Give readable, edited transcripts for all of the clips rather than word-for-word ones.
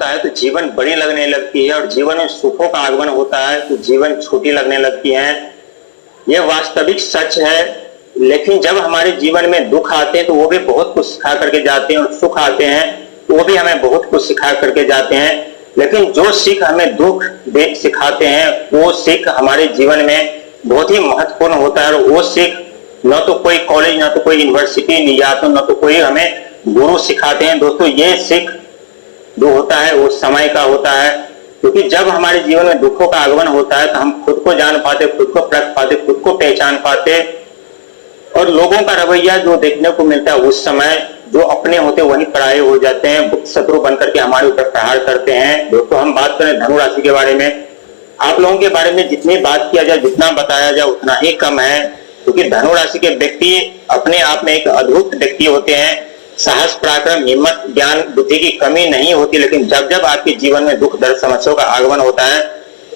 होता है तो जीवन बड़ी लगने लगती है, और जीवन में सुखों का आगमन होता है तो जीवन छोटी लगने लगती है। ये वास्तविक सच है। लेकिन जब हमारे जीवन में दुख आते हैं तो वो भी बहुत कुछ सिखा करके जाते हैं, और सुख आते हैं तो वो भी हमें बहुत कुछ सिखा करके जाते हैं। लेकिन जो सीख हमें दुख देख सिखाते हैं वो सीख हमारे जीवन में बहुत ही महत्वपूर्ण होता है। और वो सीख न तो कोई कॉलेज, न तो कोई यूनिवर्सिटी, या तो न तो कोई हमें गुरु सिखाते हैं। दोस्तों, ये सीख जो होता है वो समय का होता है, क्योंकि जब हमारे जीवन में दुखों का आगमन होता है तो हम खुद को जान पाते, खुद को परख पाते, खुद को पहचान पाते, और लोगों का रवैया जो देखने को मिलता है उस समय जो अपने होते वही पराये हो जाते हैं, गुप्त शत्रु बनकर के हमारे ऊपर प्रहार करते हैं। दोस्तों, हम बात करें धनु राशि के बारे में, आप लोगों के बारे में जितनी बात किया जाए, जितना बताया जाए उतना ही कम है, क्योंकि धनु राशि के व्यक्ति अपने आप में एक अद्भुत व्यक्ति होते हैं। साहस, पराक्रम, हिम्मत, ज्ञान, बुद्धि की कमी नहीं होती, लेकिन जब जब आपके जीवन में दुख दर्द समस्याओं का आगमन होता है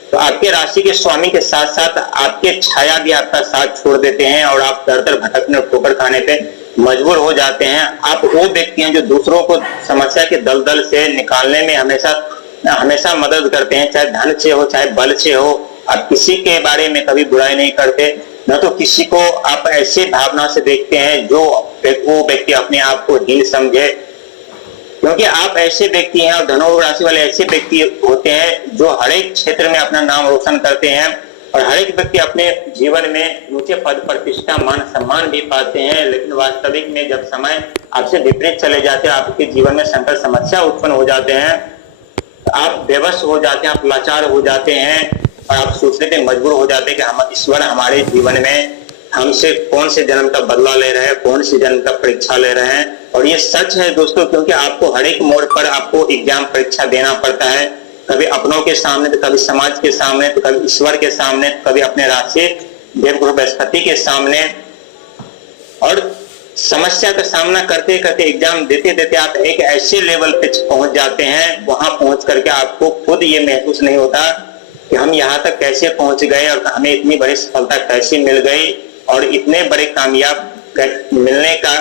तो आपके राशि के स्वामी के साथ साथ आपके छाया भी आपका साथ छोड़ देते हैं, और आप दर दर भटकने और ठोकर खाने पे मजबूर हो जाते हैं। आप वो व्यक्ति हैं जो दूसरों को समस्या के दलदल से निकालने में हमेशा मदद करते हैं, चाहे धन से हो चाहे बल से हो। आप किसी के बारे में कभी बुराई नहीं करते, न तो किसी को आप ऐसी भावना से देखते हैं जो वो व्यक्ति अपने आप को हीन समझे, क्योंकि आप ऐसे व्यक्ति हैं, और धनु राशि वाले ऐसे व्यक्ति होते हैं जो हर एक क्षेत्र में अपना नाम रोशन करते हैं, और हर एक व्यक्ति अपने जीवन में ऊंचे पद, प्रतिष्ठा, मान सम्मान भी पाते हैं। लेकिन वास्तविक में जब समय आपसे विपरीत चले जाते हैं, आपके जीवन में संकट समस्या उत्पन्न हो जाते हैं, आप बेबस हो जाते हैं, आप लाचार हो जाते हैं, और आप सोचने पे मजबूर हो जाते हैं कि हम ईश्वर हमारे जीवन में हमसे कौन से जन्म का बदला ले रहे हैं, कौन सी जन्म का परीक्षा ले रहे हैं। और ये सच है दोस्तों, क्योंकि आपको हर एक मोड़ पर आपको एग्जाम परीक्षा देना पड़ता है, कभी अपनों के सामने तो कभी समाज के सामने, तो कभी ईश्वर के सामने, तो कभी अपने राशि देवगुरु बृहस्पति के सामने। और समस्या का सामना करते करते, एग्जाम देते देते आप एक ऐसे लेवल पे पहुंच जाते हैं, वहां पहुंच करके आपको खुद ये महसूस नहीं होता कि हम यहाँ तक कैसे पहुंच गए, और हमें इतनी बड़ी सफलता कैसे मिल गई, और इतने बड़े कामयाब मिलने का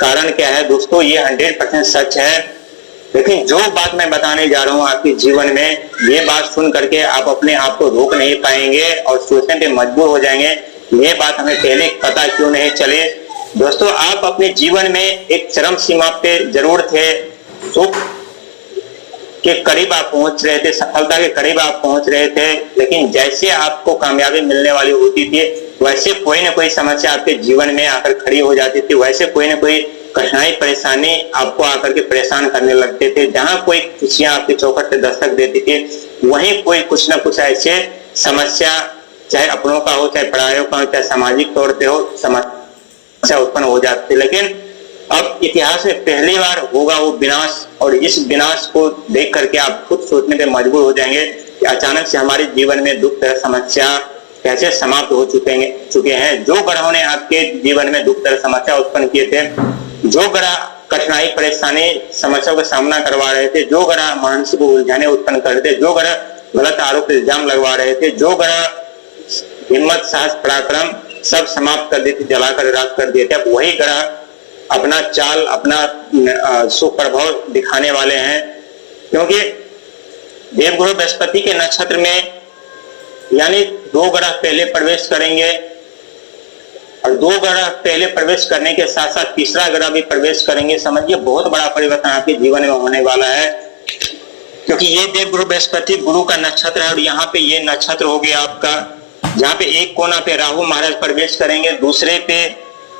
कारण क्या है। दोस्तों, ये 100% सच है। लेकिन जो बात मैं बताने जा रहा हूँ आपके जीवन में, ये बात सुन करके आप अपने आप को रोक नहीं पाएंगे और सोचने पे मजबूर हो जाएंगे, ये बात हमें पहले पता क्यों नहीं चले। दोस्तों, आप अपने जीवन में एक चरम सीमा पे जरूर थे, सुख के करीब आप पहुंच रहे थे, सफलता के करीब आप पहुंच रहे थे, लेकिन जैसे आपको कामयाबी मिलने वाली होती थी वैसे कोई ना कोई समस्या आपके जीवन में आकर खड़ी हो जाती थी, वैसे कोई ना कोई कठिनाई परेशानी आपको आकर के परेशान करने लगते थे। जहां कोई खुशियां आपके चौखट पे दस्तक देती थी, वहीं कोई कुछ ना कुछ ऐसे समस्या, चाहे अपनों का हो, चाहे परायों का हो, चाहे सामाजिक तौर पे हो, समस्या उत्पन्न हो जाती थी। लेकिन अब इतिहास में पहली बार होगा वो विनाश, और इस विनाश को देख करके आप खुद सोचने पे मजबूर हो जाएंगे कि अचानक से हमारे जीवन में दुख दर्द समस्या कैसे समाप्त हो चुके हैं। जो ग्रहों ने आपके जीवन में दुख दर्द समस्या उत्पन्न किए थे, जो ग्रह कठिनाई परेशानी समस्याओं का सामना करवा रहे थे, जो ग्रह मानसिक उलझाने उत्पन्न कर रहे थे, जो ग्रह गलत आरोप इल्जाम लगवा रहे थे, जो ग्रह हिम्मत, साहस, पराक्रम सब समाप्त कर देते, जलाकर राख कर देते, अब वही ग्रह अपना चाल, अपना सुप्रभाव दिखाने वाले हैं। क्योंकि देवगुरु बृहस्पति के नक्षत्र में यानी 2 ग्रह पहले प्रवेश करेंगे, और 2 ग्रह पहले प्रवेश करने के साथ साथ तीसरा ग्रह भी प्रवेश करेंगे। समझिए, बहुत बड़ा परिवर्तन आपके जीवन में होने वाला है, क्योंकि ये देवगुरु बृहस्पति गुरु का नक्षत्र है, और यहाँ पे ये नक्षत्र हो गया आपका, जहाँ पे एक कोना पे राहु महाराज प्रवेश करेंगे, दूसरे पे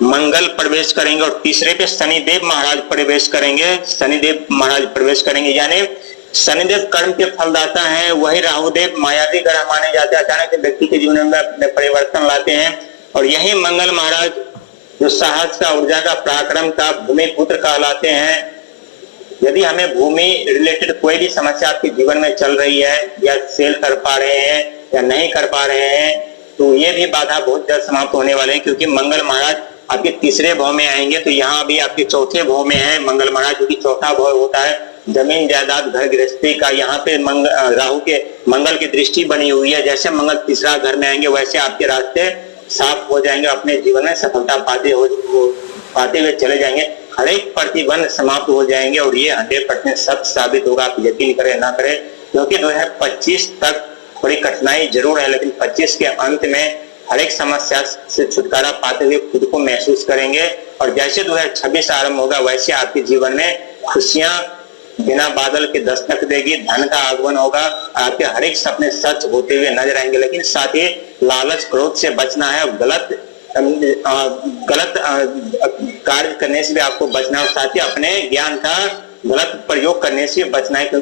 मंगल प्रवेश करेंगे, और तीसरे पे शनिदेव महाराज प्रवेश करेंगे। शनिदेव महाराज प्रवेश करेंगे, यानी शनिदेव कर्म के फलदाता हैं, वही राहुदेव मायावी ग्रह माने जाते हैं, अचानक व्यक्ति के जीवन में परिवर्तन लाते हैं। और यही मंगल महाराज जो साहस का, ऊर्जा का, पराक्रम का, भूमि पुत्र कहलाते हैं। यदि हमें भूमि रिलेटेड कोई भी समस्या आपके जीवन में चल रही है, या सेल कर पा रहे हैं या नहीं कर पा रहे हैं, तो ये भी बाधा बहुत जल्द समाप्त होने वाले हैं, क्योंकि मंगल महाराज आपके तीसरे भाव में आएंगे। तो यहाँ भी आपके चौथे भाव में है मंगल महाराज, क्योंकि चौथा भाव होता है जमीन जायदाद घर गृहस्थी का। यहाँ पे राहु के मंगल की दृष्टि बनी हुई है, जैसे मंगल तीसरा घर में आएंगे वैसे आपके रास्ते साफ हो जाएंगे, अपने जीवन में सफलता पाते हुए चले जाएंगे। हर एक प्रतिबंध समाप्त हो जाएंगे और ये 100% सत्य साबित होगा। आप यकीन करें ना करें, क्योंकि 2025 तक थोड़ी कठिनाई जरूर है, लेकिन 25 के अंत में हर एक समस्या से छुटकारा पाते हुए खुद को महसूस करेंगे। और जैसे 2026 आरंभ होगा वैसे आपके जीवन में खुशियां बिना बादल के दस्तक देगी, धन का आगमन होगा, आपके हर एक सपने सच होते हुए नजर आएंगे। लेकिन साथ ही लालच क्रोध से बचना है, गलत कार्य करने से भी आपको बचना है, और साथ ही अपने ज्ञान का गलत प्रयोग करने से बचना है।